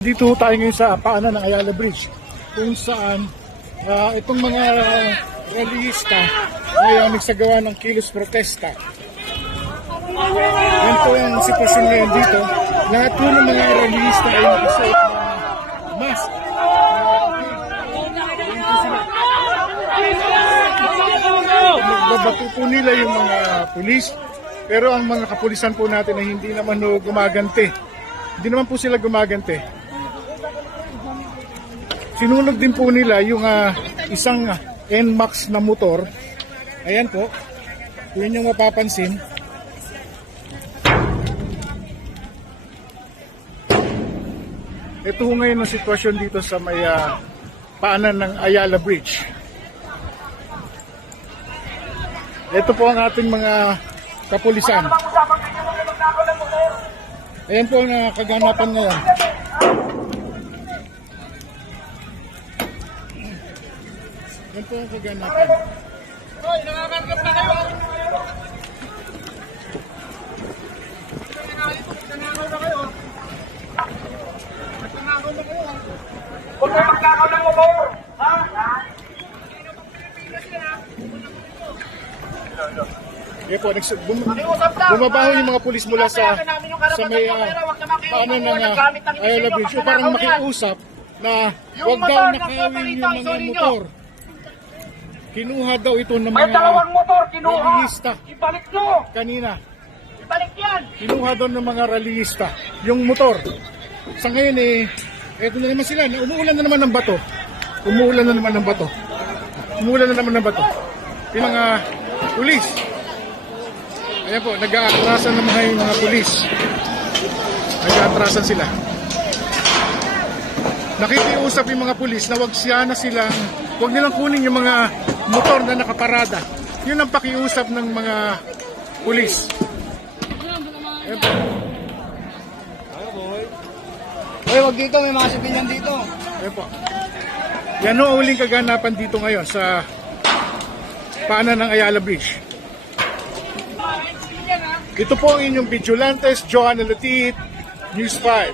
Dito tayo ngayon sa paanan ng Ayala Bridge kung saan itong mga rallyista ay nagsagawa ng kilos protesta. Yan po ang sitwasyon ngayon dito. Lahat po ng mga rallyista ay nakasuot ng mask. Nagbabato po nila yung mga pulis, pero ang mga kapulisan po natin ay hindi naman gumagante. Hindi naman po sila gumagante. Sinunog din po nila yung isang NMAX na motor. Ayan po. Yun yung mapapansin. Ito po ngayon ang sitwasyon dito sa may paanan ng Ayala Bridge. Ito po ang ating mga kapulisan. Ayan po ang kaganapan ngayon. Yan po ang kaganapan. Hoy, nangangarap na kayo! Nangangaw na kayo! Nangangaw na kayo! Huwag kayo magkakaw ng motor! Ha? Yan po, bumabaho yung mga pulis mula sa may paanan ng Ayala Bridge parang makiusap na huwag daw nakawin yung mga motor. Kinuha daw ito ng May mga dalawang motor, kinuha! rallyista Ibalik nyo! kanina. Ibalik yan! Kinuha daw ng mga rallyista yung motor. Sa ngayon eto na naman sila. Umuulan na naman ng bato. Umuulan na naman ng bato. Umuulan na naman ng bato. Yung mga pulis. Ayan po, nag-aatrasan naman yung mga pulis. Nag-aatrasan sila. Nakikiusap yung mga pulis na huwag nilang kunin yung mga motor na nakaparada. Yun ang pakiusap ng mga pulis. Ayan po. Hoy, wag dito, may mga sibilyan dito. Ayan po. Yan ang uling kaganapan dito ngayon sa paanan ng Ayala Bridge. Ito po ang inyong Vigilantes, Johanna Latit, News 5.